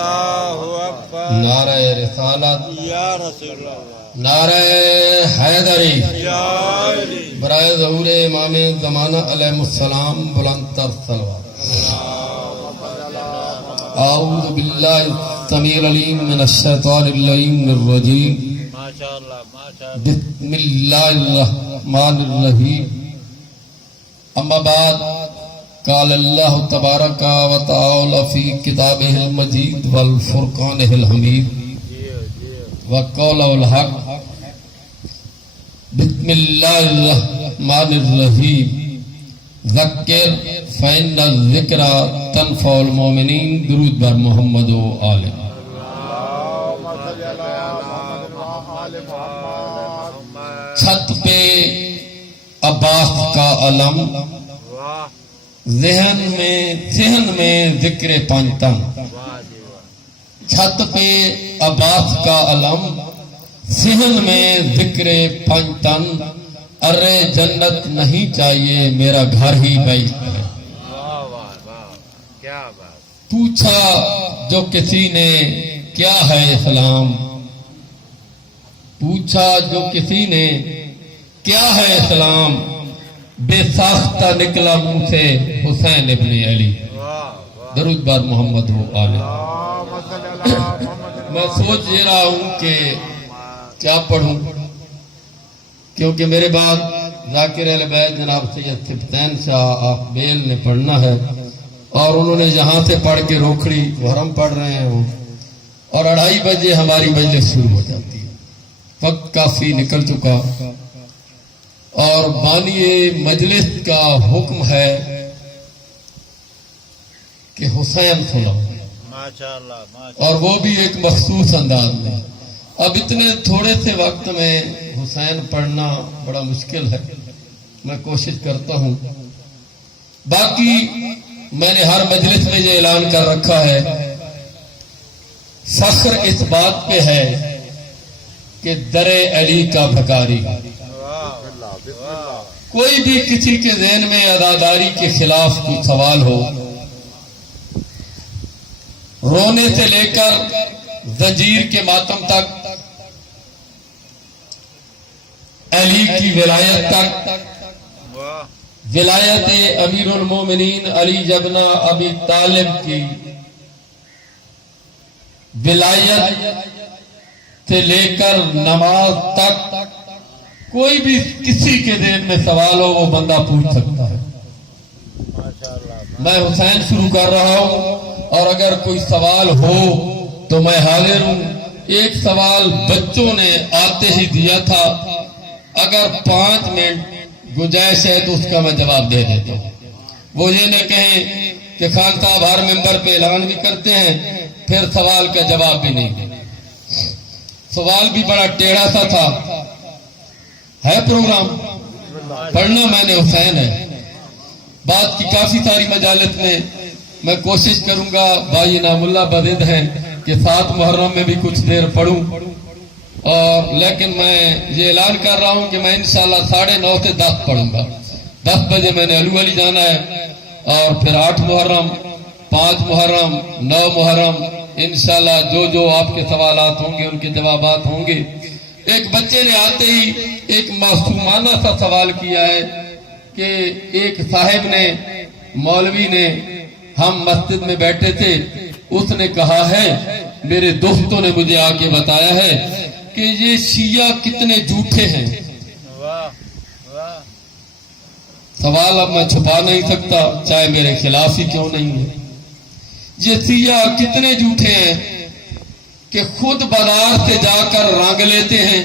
اللہ اکبر، نعرہ رسالت، یا رسول اللہ، نعرہ حیدری، یا علی، برائے ظہور امام زمانہ علیہ السلام بلند تر صلوات۔ اعوذ باللہ السمیع العلیم من الشیطان اللعین الرجیم، ماشاءاللہ ماشاءاللہ، بسم اللہ الرحمن الرحیم۔ اما بعد، قال اللہ تبارک و تعالی فی کتابہ المجید والفرقانہ الحمید وقولہ الحق، بسم اللہ الرحمن الرحیم، ذکر فإن الذکر تنفع المؤمنین۔ درود بر محمد و آلہ۔ چھت پہ عباس کا علم، ذہن میں ذکر پنجتن۔ چھت پہ عباس کا علم، ذہن میں ذکر پنجتن، ارے جنت نہیں چاہیے میرا گھر ہی بیت ہے۔ پوچھا جو کسی نے کیا ہے اسلام، پوچھا جو کسی نے کیا ہے اسلام، بے ساختہ نکلا منہ سے حسین ابن علی۔ درود بر محمد و آلہ۔ میں سوچ یہ رہا ہوں کہ کیا پڑھوں، کیونکہ میرے بعد ذاکر اہل بیت جناب سید سبطین شاہ آخبیل نے پڑھنا ہے، اور انہوں نے یہاں سے پڑھ کے روکھڑی محرم پڑھ رہے ہیں وہ، اور 2:30 بجے ہماری مجلس شروع ہو جاتی ہے۔ وقت کافی نکل چکا، اور بانی مجلس کا حکم ہے کہ حسین سناؤ، اور وہ بھی ایک مخصوص انداز میں۔ اب اتنے تھوڑے سے وقت میں حسین پڑھنا بڑا مشکل ہے، میں کوشش کرتا ہوں۔ باقی میں نے ہر مجلس میں یہ اعلان کر رکھا ہے، فخر اس بات پہ ہے کہ در علی کا بھکاری۔ کوئی بھی کسی کے ذہن میں عزاداری کے خلاف کوئی سوال ہو، رونے سے لے کر زنجیر کے ماتم تک، علی کی ولایت تک، ولایت امیر المومنین علی جبن ابی طالب کی ولایت سے لے کر نماز تک، کوئی بھی کسی کے ذہن میں سوال ہو وہ بندہ پوچھ سکتا ہے۔ میں حسین شروع کر رہا ہوں، اور اگر کوئی سوال ہو تو میں حاضر ہوں۔ ایک سوال بچوں نے آتے ہی دیا تھا، اگر 5 منٹ گنجائش ہے تو اس کا میں جواب دے دیتا ہوں۔ وہ یہ نہ کہیں کہ خان صاحب ہر ممبر پہ اعلان بھی کرتے ہیں پھر سوال کا جواب بھی نہیں دیتے۔ سوال بھی بڑا ٹیڑھا سا تھا، ہے پروگرام پڑھنا میں نے حسین ہے۔ بات کی کافی ساری مجالس میں کوشش کروں گا، بھائی انعام اللہ بدد ہیں کہ 7 محرم میں بھی کچھ دیر پڑھوں، اور لیکن میں یہ اعلان کر رہا ہوں کہ میں انشاءاللہ 9:30 سے 10 پڑھوں گا۔ 10 بجے میں نے علی جانا ہے، اور پھر 8 محرم، 5 محرم، 9 محرم، انشاءاللہ جو آپ کے سوالات ہوں گے ان کے جوابات ہوں گے۔ ایک بچے نے آتے ہی ایک معصومانہ سا سوال کیا ہے کہ ایک صاحب نے، مولوی نے، ہم مسجد میں بیٹھے تھے، اس نے کہا ہے میرے دوستوں نے مجھے آ کے بتایا ہے کہ یہ شیعہ کتنے جھوٹے ہیں۔ سوال اب میں چھپا نہیں سکتا، چاہے میرے خلاف ہی کیوں نہیں ہے۔ یہ شیعہ کتنے جھوٹے ہیں کہ خود بازار سے جا کر رنگ لیتے ہیں،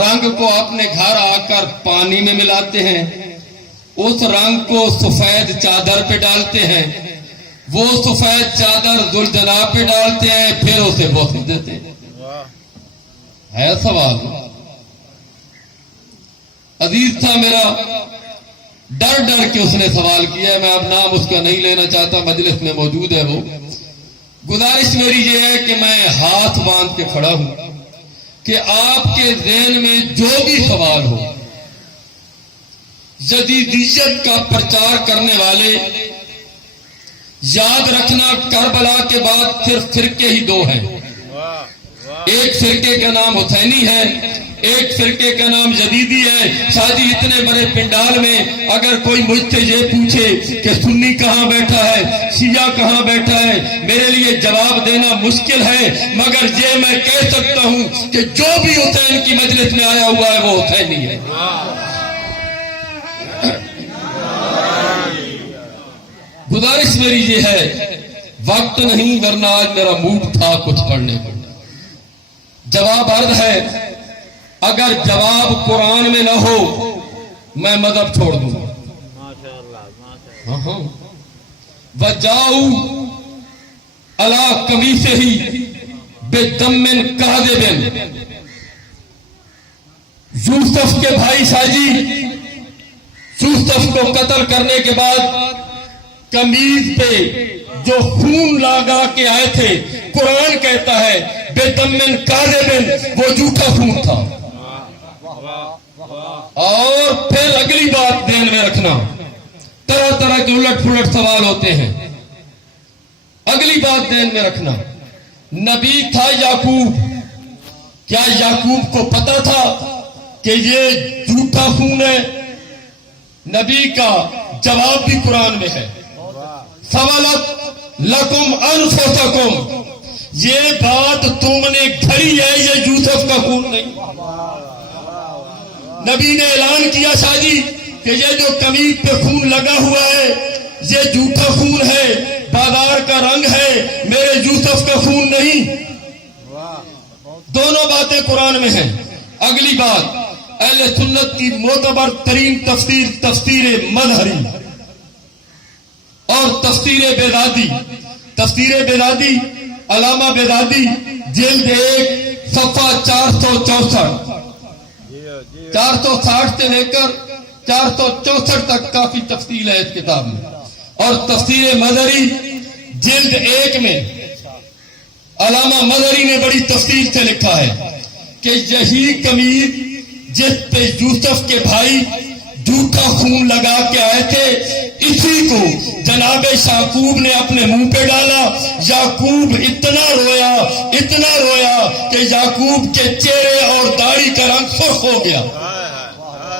رنگ کو اپنے گھر آ کر پانی میں ملاتے ہیں، اس رنگ کو سفید چادر پہ ڈالتے ہیں، وہ سفید چادر ذوالجناب پہ ڈالتے ہیں، پھر اسے بوس دیتے ہیں۔ ہے سوال؟ عزیز تھا میرا، ڈر ڈر کے اس نے سوال کیا ہے، میں اب نام اس کا نہیں لینا چاہتا، مجلس میں موجود ہے وہ۔ گزارش میری یہ ہے کہ میں ہاتھ باندھ کے کھڑا ہوں کہ آپ کے ذہن میں جو بھی سوال ہو، جدیدیت کا پرچار کرنے والے یاد رکھنا کربلا کے بعد صرف فرقے ہی دو ہیں. واہ واہ ایک فرقے کا نام حسینی ہے، ایک فرقے کا نام یزیدی ہے. شادی اتنے بڑے پنڈال میں اگر کوئی مجھ سے یہ پوچھے کہ سنی کہاں بیٹھا ہے، شیعہ کہاں بیٹھا ہے، میرے لیے جواب دینا مشکل ہے، مگر یہ میں کہہ سکتا ہوں کہ جو بھی حسین کی مجلس میں آیا ہوا ہے وہ حسینی ہے. گزارش میری یہ ہے، وقت نہیں ورنہ آج میرا موڈ تھا کچھ پڑھنے کو. جواب عرض ہے، اگر جواب قرآن میں نہ ہو میں مذہب چھوڑ دوں. ماشاء اللہ ماشاء اللہ. وجاؤ علی قمیصہ بدم کاذب. یوسف کے بھائی شاجی یوسف کو قتل کرنے کے بعد قمیض پہ جو خون لگا کے آئے تھے، قرآن کہتا ہے بدم کاذب، وہ جھوٹا خون تھا. اور پھر اگلی بات دھیان میں رکھنا، طرح طرح کے الٹ پھلٹ سوال ہوتے ہیں. اگلی بات دھیان میں رکھنا، نبی تھا یعقوب، کیا یعقوب کو پتا تھا کہ یہ جھوٹا خون ہے؟ نبی کا جواب بھی قرآن میں ہے، سوالت لکم انفسکم، یہ بات تم نے گھڑی ہے، یہ یوسف کا خون نہیں. نبی نے اعلان کیا شاجی کہ یہ جو قمیض پہ خون لگا ہوا ہے یہ جھوٹا خون ہے، بازار کا رنگ ہے، میرے یوسف کا خون نہیں. دونوں باتیں قرآن میں ہیں. اگلی بات، اہل سنت کی معتبر ترین تفسیر تفسیر مظہری اور تفسیر بیدادی. تفسیر بیدادی علامہ بیدادی جلد 1 صفحہ 464، 460 سے لے کر 464 تک کافی تفصیل ہے اس کتاب میں. اور تفسیر مظہری جلد 1 میں علامہ مظہری نے بڑی تفصیل سے لکھا ہے کہ یہی قمیض جس پہ یوسف کے بھائی جھوٹا خون لگا کے آئے تھے، اسی کو جناب یعقوب نے اپنے منہ پہ ڈالا. یعقوب اتنا رویا کہ یعقوب کے چہرے اور داڑھی کا رنگ سرخ ہو گیا.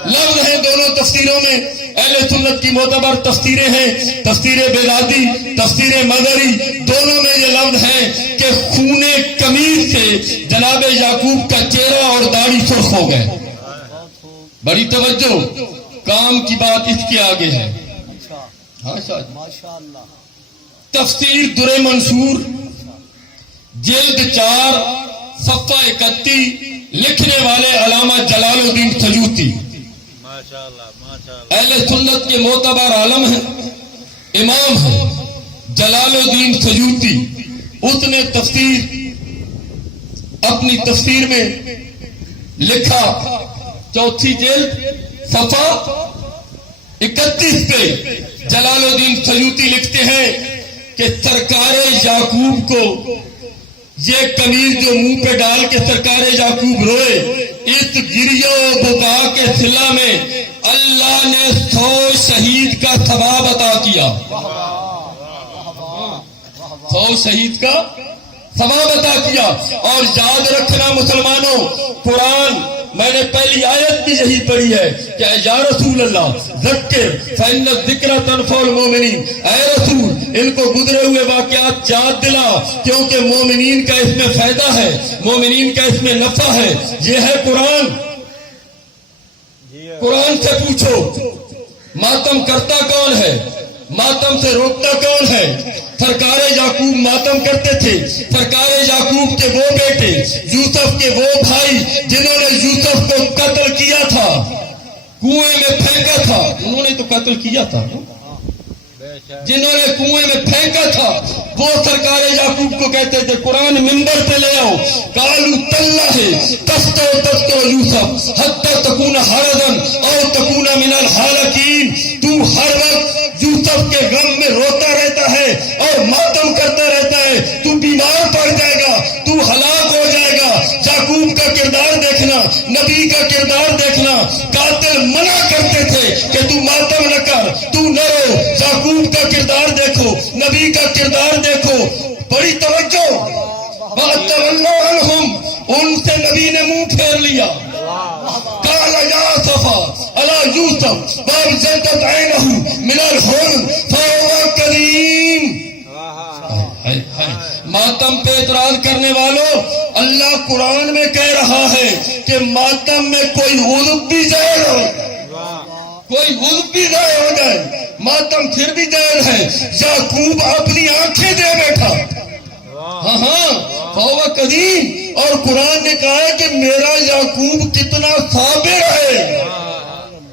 لفظ ہیں دونوں تفسیروں میں، اہل سنت کی معتبر تفسیریں ہیں، تفسیر بیدادی، تفسیر مظہری، دونوں میں یہ لفظ ہیں کہ خون قمیض سے جناب یعقوب کا چہرہ اور داڑھی سرخ ہو گئے. بڑی توجہ، کام کی بات اس کے آگے ہے. تفسیر در منصور جلد 4 صفحہ 31، لکھنے والے علامہ جلال الدین سیوطی، ماشاء اللہ ماشاء اللہ. اہل سنت کے معتبر عالم ہیں، امام ہیں جلال الدین سیوطی. اس نے اپنی تفسیر میں لکھا، 4 جلد صفحہ 31 پہ جلال الدین سیوطی لکھتے ہیں کہ سرکار یعقوب کو یہ قمیض جو منہ پہ ڈال کے سرکار یعقوب روئے، اس گریہ و بکا کے صلہ میں اللہ نے 100 شہید کا ثواب عطا کیا. 100 شہید کا ثواب عطا کیا. اور یاد رکھنا مسلمانوں، قرآن میں نے پہلی آیت بھی یہی پڑھی ہے کہ یا رسول اللہ ذکر فإن الذکر تنفع المؤمنین، اے رسول ان کو گزرے ہوئے واقعات یاد دلا کیونکہ مومنین کا اس میں فائدہ ہے، مومنین کا اس میں نفع ہے. یہ ہے قرآن. قرآن سے پوچھو ماتم کرتا کون ہے، ماتم سے روکتا کون ہے؟ سرکار یعقوب ماتم کرتے تھے. سرکار یعقوب کے وہ بیٹے، یوسف کے وہ بھائی جنہوں نے یوسف کو قتل کیا تھا، کنویں میں پھینکا تھا، انہوں نے تو قتل کیا تھا، جنہوں نے کنویں میں پھینکا تھا، وہ سرکار یعقوب کو کہتے تھے، قرآن منبر پہ لے آؤ، قالوا تاللہ تفتو یوسف حتی تکون حرضا او تکون من الحالکین. تو ہر وقت یوسف کے غم میں روتا رہتا ہے اور ماتم کرتا رہتا ہے، تو بیمار پڑ جائے گا، تو ہلاک ہو جائے گا. یعقوب کا کردار دیکھنا، نبی کا کردار دیکھنا. قاتل منع کرتے تھے کہ تو ماتم نہ کر، تو نہ رو. یعقوب کا کردار دیکھو، نبی کا کردار دیکھو، بڑی توجہ، وَتَوَلَّوْا عَنْهُمْ، ان سے نبی نے منہ پھیر لیا. قال يا صفا على يوسف وابيضت عينه من الحزن فهو كظيم. ماتم پہ اعتراض کرنے والوں، اللہ قرآن میں کہہ رہا ہے کہ ماتم میں کوئی عضو بھی ظاہر ہو، کوئی عضو بھی ظاہر ہو جائے، ماتم پھر بھی جائز ہے. یعقوب اپنی آنکھیں دے بیٹھا. ہاں ہاں فہو کظیم. اور قرآن نے کہا کہ میرا یعقوب کتنا صابر ہے.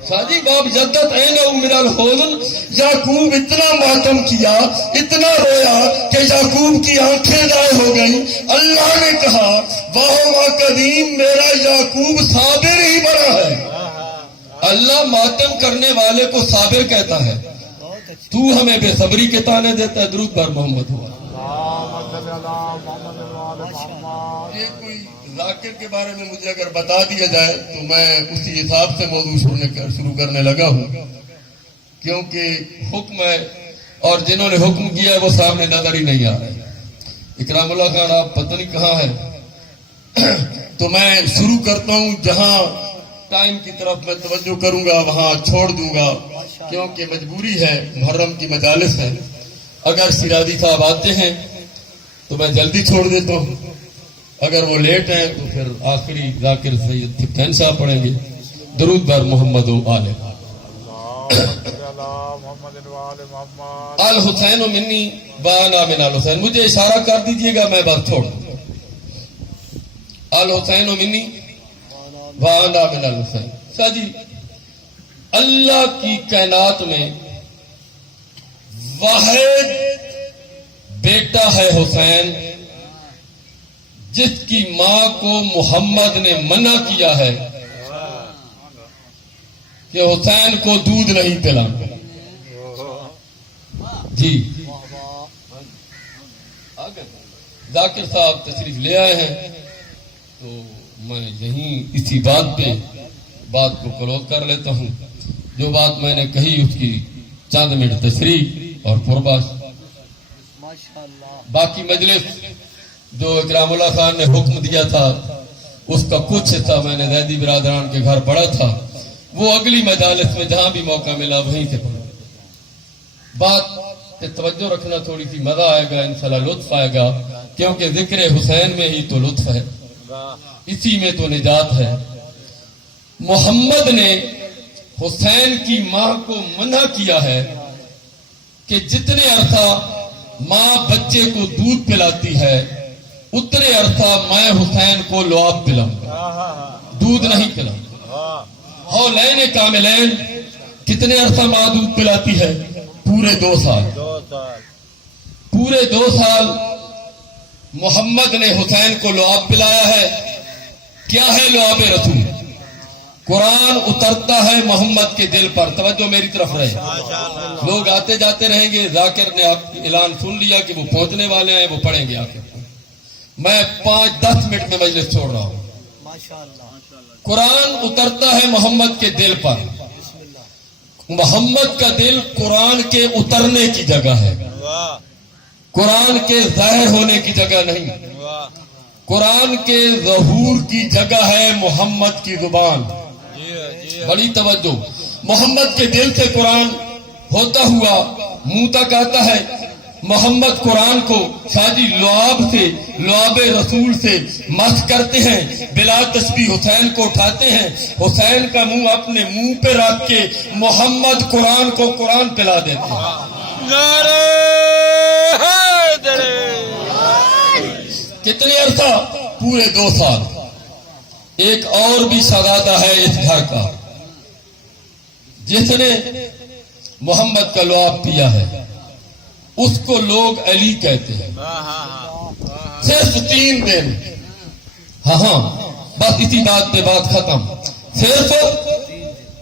شادی باب جدت عینہ من الحزن، یعقوب اتنا ماتم کیا، اتنا رویا کہ یعقوب کی آنکھیں ضائع ہو گئی. اللہ نے کہا وَهُوَ قدیم، میرا یعقوب صابر ہی بڑا ہے. اللہ ماتم کرنے والے کو صابر کہتا ہے. تو ہمیں بے صبری کے تانے دیتا ہے. درود بر محمد ہوا. یہ کوئی ذاکر کے بارے میں مجھے اگر بتا دیا جائے تو میں اسی حساب سے موضوع شروع کرنے لگا ہوں، کیونکہ حکم ہے اور جنہوں نے حکم کیا ہے وہ سامنے نظر ہی نہیں آ رہے. اکرام اللہ خان آپ پتہ نہیں کہاں ہے، تو میں شروع کرتا ہوں. جہاں ٹائم کی طرف میں توجہ کروں گا وہاں چھوڑ دوں گا، کیونکہ مجبوری ہے، محرم کی مجالس ہے. اگر سراجی صاحب آتے ہیں تو میں جلدی چھوڑ دیتا ہوں، اگر وہ لیٹ ہیں تو پھر آخری ذاکر سید حسین صاحب پڑھیں گے. درود بر محمد و آل الحسین منی وانا من الحسین. مجھے اشارہ کر دیجئے گا، میں بات چھوڑ دوں. الحسین منی وانا من الحسین. شاہ جی، اللہ کی کائنات میں واحد بیٹا ہے حسین، جس کی ماں کو محمد نے منع کیا ہے کہ حسین کو دودھ نہیں پلانا. جی ذاکر صاحب تشریف لے آئے ہیں، تو میں یہیں اسی بات پہ بات کو کلوز کر لیتا ہوں. جو بات میں نے کہی اس کی چند منٹ تشریح اور پرباش. باقی مجلس جو اکرام اللہ خان نے حکم دیا تھا اس کا کچھ حصہ میں نے زیدی برادران کے گھر پڑھا تھا، وہ اگلی مجالس میں جہاں بھی موقع ملا وہیں سے پڑھا. بات پہ توجہ رکھنا، تھوڑی سی مزہ آئے گا انشاءاللہ، لطف آئے گا، کیونکہ ذکر حسین میں ہی تو لطف ہے، اسی میں تو نجات ہے. محمد نے حسین کی ماں کو منع کیا ہے کہ جتنے عرصہ ماں بچے کو دودھ پلاتی ہے اتنے عرصہ میں حسین کو لعاب پلاؤں گا، دودھ نہیں پلاؤں گا. حولین کاملین، کتنے عرصہ ماں دودھ پلاتی ہے؟ پورے 2 سال. پورے 2 سال محمد نے حسین کو لعاب پلایا ہے. کیا ہے لعاب رسول؟ قرآن اترتا ہے محمد کے دل پر. توجہ میری طرف رہے، لوگ آتے جاتے رہیں گے. ذاکر نے آپ کی اعلان سن لیا کہ وہ پہنچنے والے ہیں، وہ پڑھیں گے آخر. میں 5-10 منٹ میں مجلس چھوڑ رہا ہوں. قرآن اترتا ہے محمد کے دل پر. محمد کا دل قرآن کے اترنے کی جگہ ہے، قرآن کے ظاہر ہونے کی جگہ نہیں. قرآن کے ظہور کی جگہ ہے محمد کی زبان. بڑی توجہ. محمد کے دل سے قرآن ہوتا ہوا منہ تک آتا ہے. محمد قرآن کو شادی لعاب سے، لعاب رسول سے مس کرتے ہیں. بلا تسبیح حسین کو اٹھاتے ہیں، حسین کا منہ اپنے منہ پہ رکھ کے محمد قرآن کو قرآن پلا دیتے ہیں. کتنے عرصہ؟ پورے 2 سال. ایک اور بھی شہزادہ ہے اس گھر کا جس نے محمد کا لعاب پیا ہے، اس کو لوگ علی کہتے ہیں. صرف 3 دن، ہاں بس اسی بات پہ بات ختم. صرف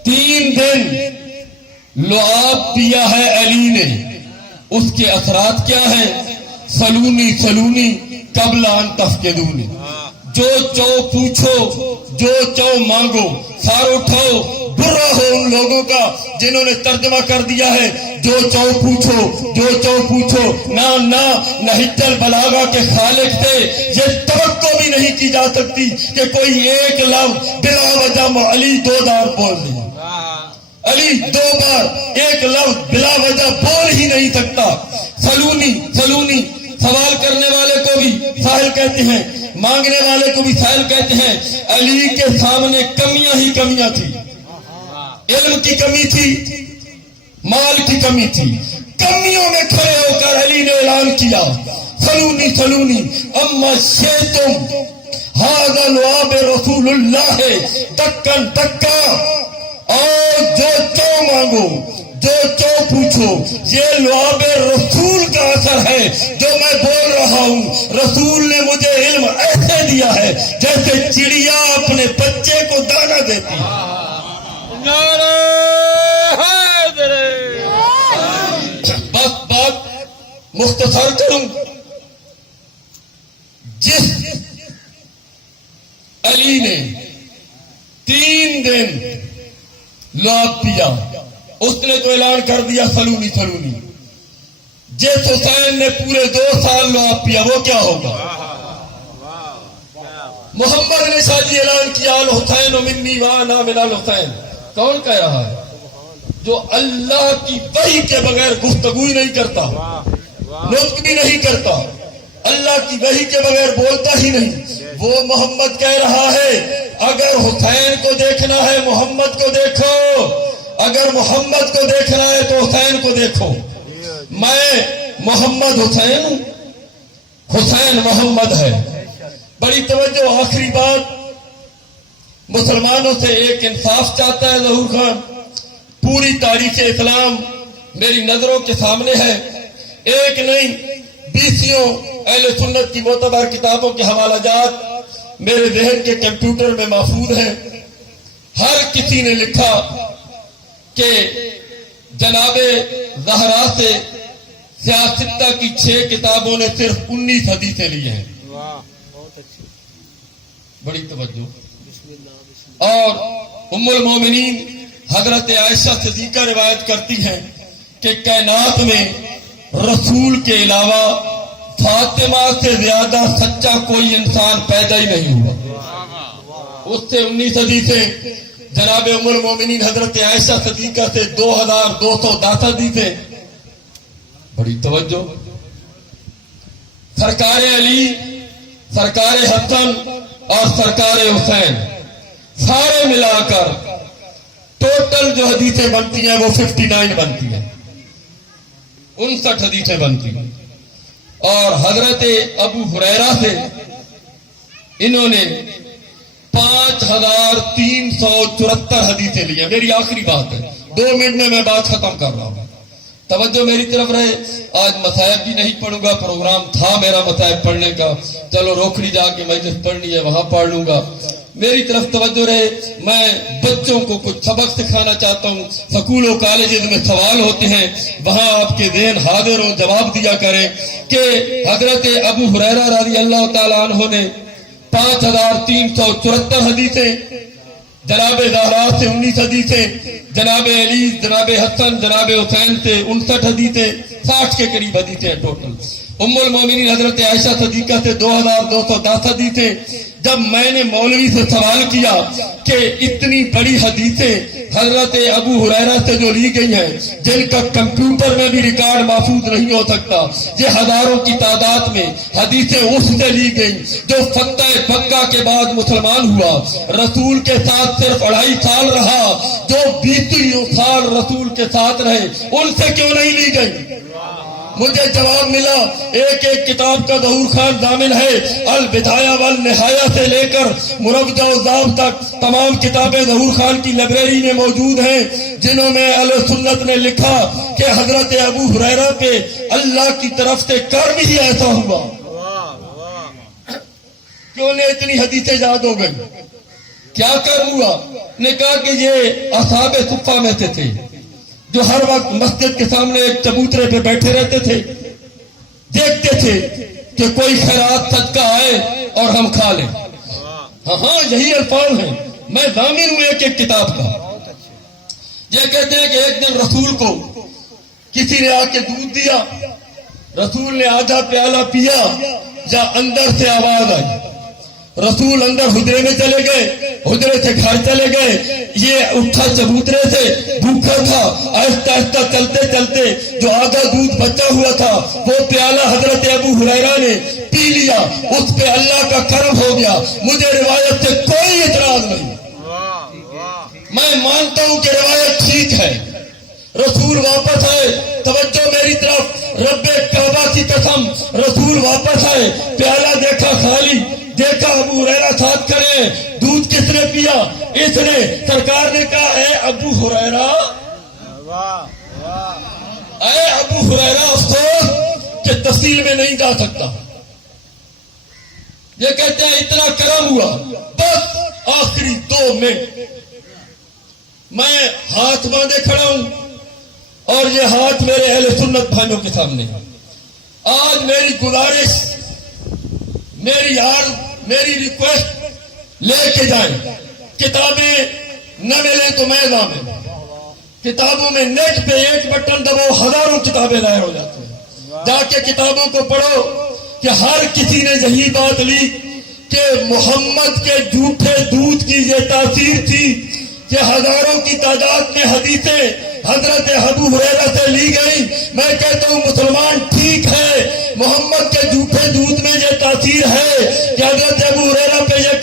3 دن لعاب پیا ہے علی نے. اس کے اثرات کیا ہیں؟ سلونی سلونی قبل ان تفقدونی. جو چو پوچھو، جو چو مانگو، سار اٹھاؤ برا ہو ان لوگوں کا جنہوں نے ترجمہ کر دیا ہے جو چو پوچھو نہ ہجل بلاغا کے خالق سے یہ توقع بھی نہیں کی جا سکتی کہ کوئی ایک لفظ بلا وجہ علی 2 بار بول دے. علی 2 بار ایک لفظ بلا وجہ بول ہی نہیں سکتا. سلونی سوال کرنے والے کو بھی سائل کہتے ہیں, مانگنے والے کو بھی سائل کہتے ہیں. علی کے سامنے کمیاں ہی کمیاں تھی. علم کی کمی تھی, مال کی کمی تھی. کمیوں میں کھڑے ہو کر علی نے اعلان کیا سلونی اما شیتم ھذا لعاب رسول اللہ دکن دکا. اور جو چو مانگو جو چو پوچھو یہ لعاب رسول کا اثر ہے جو میں بول رہا ہوں. رسول نے مجھے علم ایسے دیا ہے جیسے چڑیا اپنے بچے کو دانا دیتی ہے. نعرہ حیدر. بس بات مختصر کروں. جس علی نے 3 دن لعاب پیا اس نے تو اعلان کر دیا سلونی. جس حسین نے پورے 2 سال لعاب پیا وہ کیا ہوگا؟ محمد نے شاہی اعلان کیا الحسین منی وانا من الحسین. کون کہہ رہا ہے؟ جو اللہ کی وحی کے بغیر گفتگو ہی نہیں کرتا, نطق بھی نہیں کرتا, اللہ کی وحی کے بغیر بولتا ہی نہیں, وہ محمد کہہ رہا ہے اگر حسین کو دیکھنا ہے محمد کو دیکھو, اگر محمد کو دیکھنا ہے تو حسین کو دیکھو. میں محمد حسین ہوں, حسین محمد ہے. بڑی توجہ. آخری بات, مسلمانوں سے ایک انصاف چاہتا ہے ظہور خان. پوری تاریخ اسلام میری نظروں کے سامنے ہے, ایک نہیں 20 اہل سنت کی معتبر کتابوں کے حوالہ جات میرے ذہن کے کمپیوٹر میں محفوظ ہیں. ہر کسی نے لکھا کہ جناب زہرا سے سیاستہ کی 6 کتابوں نے صرف 19 حدیثیں لی ہیں. بڑی توجہ. اور ام المومنین حضرت عائشہ صدیقہ روایت کرتی ہیں کہ کائنات میں رسول کے علاوہ فاطمہ سے زیادہ سچا کوئی انسان پیدا ہی نہیں ہوا. اس سے 19 حدیثیں. جناب ام المومنین حضرت عائشہ صدیقہ سے 2210 حدیثیں. بڑی توجہ. سرکار علی, سرکار حسن اور سرکار حسین سارے ملا کر ٹوٹل جو حدیثیں بنتی ہیں وہ 59 بنتی ہیں, 59 حدیثیں بنتی ہیں. اور حضرت ابو ہریرہ سے انہوں نے 5374 حدیثیں لی ہیں. میری آخری بات ہے, 2 منٹ میں بات ختم کر رہا ہوں. توجہ میری طرف رہے. آج مصائب بھی نہیں پڑھوں گا, پروگرام تھا میرا مصائب پڑھنے کا, چلو روکڑی جا کے مجلس پڑھنی ہے وہاں پڑھ لوں گا. میری طرف توجہ رہے. میں بچوں کو کچھ سبق سکھانا چاہتا ہوں. سکول و کالجز میں سوال ہوتے ہیں, وہاں آپ کے ذہن حاضر ہوں, جواب دیا کریں کہ حضرت ابو ہریرہ رضی اللہ تعالیٰ عنہ نے 5374 حدیثیں, جناب زہرا سے 19 حدیثیں, جناب علی, جناب حسن, جناب حسین سے 59 حدیثیں, 60 کے قریب حدیثیں ہیں ٹوٹل. ام المومنین حضرت عائشہ صدیقہ سے 2210 حدیثیں. جب میں نے مولوی سے سوال کیا کہ اتنی بڑی حدیثیں حضرت ابو ہریرہ سے جو لی گئی ہیں جن کا کمپیوٹر میں بھی ریکارڈ محفوظ نہیں ہو سکتا, یہ ہزاروں کی تعداد میں حدیثیں اس سے لی گئی جو فتح مکہ کے بعد مسلمان ہوا, رسول کے ساتھ صرف 2.5 سال رہا, جو 20 سال رسول کے ساتھ رہے, ان سے کیوں نہیں لی گئی؟ مجھے جواب ملا ایک کتاب کا ظہور خان ضامن ہے. البدایہ والنہایہ سے لے کر مروجہ الذہب تک تمام کتابیں ظہور خان کی لائبریری میں موجود ہیں, جنہوں میں اہل سنت نے لکھا کہ حضرت ابو ہریرہ پہ اللہ کی طرف سے کرم ہی ایسا ہوا. کیوں نے اتنی حدیثیں یاد ہو گئی؟ کیا کرم ہوا؟ نے کہا کہ یہ اصحاب صفہ میں سے تھے جو ہر وقت مسجد کے سامنے ایک چبوترے پہ بیٹھے رہتے تھے, دیکھتے تھے کہ کوئی خیرات صدقہ آئے اور ہم کھا لیں. ہاں یہی الفاظ ہیں. میں ضامن ہوں ایک کتاب کا. یہ کہتے ہیں کہ ایک دن رسول کو کسی نے آ کے دودھ دیا، رسول نے آدھا پیالہ پیا، یا اندر سے آواز آئی، رسول اندر حجرے میں چلے گئے، حجرے سے گھر چلے گئے، یہ اٹھا چبوترے سے، بھوکا تھا، آہستہ آہستہ چلتے چلتے جو آدھا دودھ بچا ہوا تھا وہ پیالہ حضرت ابو ہریرہ نے پی لیا، اس پہ اللہ کا کرم ہو گیا، مجھے روایت سے کوئی اعتراض نہیں، میں مانتا ہوں کہ روایت ٹھیک ہے۔ رسول واپس آئے، توجہ میری طرف، رب کعبہ کی قسم، رسول واپس آئے، پیالہ دیکھا خالی، دیکھا ابو ہریرہ ساتھ کھڑے، دودھ کس نے پیا؟ اس نے۔ سرکار نے کہا اے ابو ہریرہ، اے ابو ہریرہ، افسوس کہ تفصیل میں نہیں جا سکتا۔ یہ کہتے ہیں اتنا کرم ہوا، بس آخری 2 منٹ میں ہاتھ باندھے کھڑا ہوں، اور یہ ہاتھ میرے اہل سنت بھائیوں کے سامنے ہے۔ آج میری گزارش، میری عرض، میری ریکویسٹ، لے کے جائیں، کتابیں نہ ملیں تو میدان میں، کتابوں میں نیٹ پہ ایک بٹن دباؤ، ہزاروں کتابیں ضائع ہو جاتی ہیں، جا کے کتابوں کو پڑھو کہ ہر کسی نے یہی بات لی کہ محمد کے جھوٹے دودھ کی یہ تاثیر تھی کہ ہزاروں کی تعداد میں حدیثیں حضرت ابو ہریرہ سے لی گئی۔ میں کہتا ہوں مسلمان ٹھیک ہے، محمد کے جھوٹے دودھ میں یہ تاثیر ہے کہ حضرت ابو ہریرہ پہ یہ